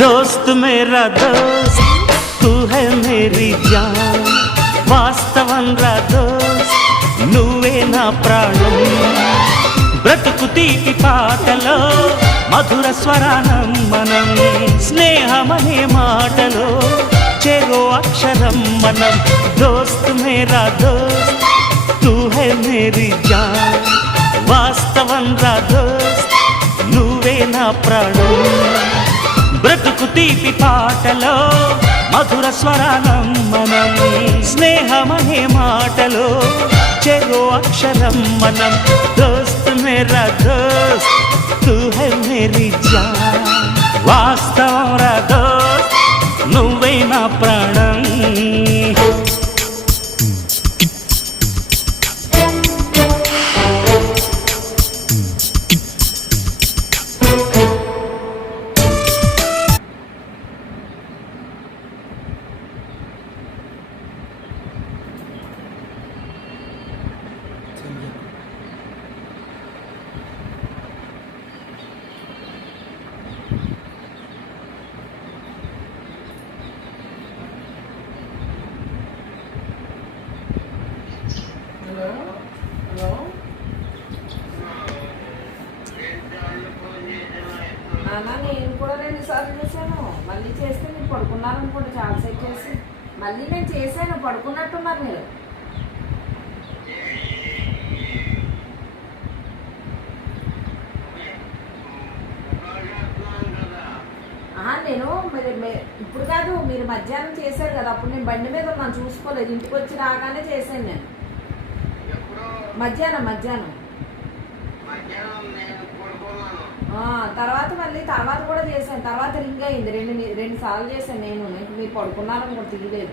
दोस्त मेरा दोस्त तू है मेरी जान వాస్తవం రా దోస్త్ నువ్వే నా ప్రాణం బ్రతుకు తీపి పాటలో మధుర స్వరానం మనం స్నేహమనే మాటలో చెరో అక్షరం మనం దోస్త్ మేరా దోస్త్ తూ హై మేరీ జాన్ వాస్తవం రా దోస్త్ నువ్వే నా ప్రాణం బ్రతుకు తీపి పాటలో మధుర స్వరానం మనం స్నేహమనే మాటలో చెరో అక్షరం మనం దోస్త్ మేరా దోస్త్ తూ హై మేరీ జాన్ వాస్తవం రా దోస్త్ నువ్వే నా ప్రాణం అన్నా నేను కూడా 2 సార్లు చేశాను. మళ్ళీ చేస్తే మీరు పడుకున్నారనుకోండి చాలాసేపు చేసి మళ్ళీ నేను చేశాను పడుకున్నట్టున్నారు మీరు. నేను ఇప్పుడు కాదు మీరు మధ్యాహ్నం చేశారు కదా అప్పుడు నేను బండి మీద ఉన్నాను చూసుకోలేదు ఇంటికి వచ్చి రాగానే చేశాను నేను మధ్యాహ్నం తర్వాత కూడా చేశాను తర్వాత రింగ్ అయింది 2 సార్లు చేశాను నేను మీరు పడుకున్నారని కూడా తెలియలేదు.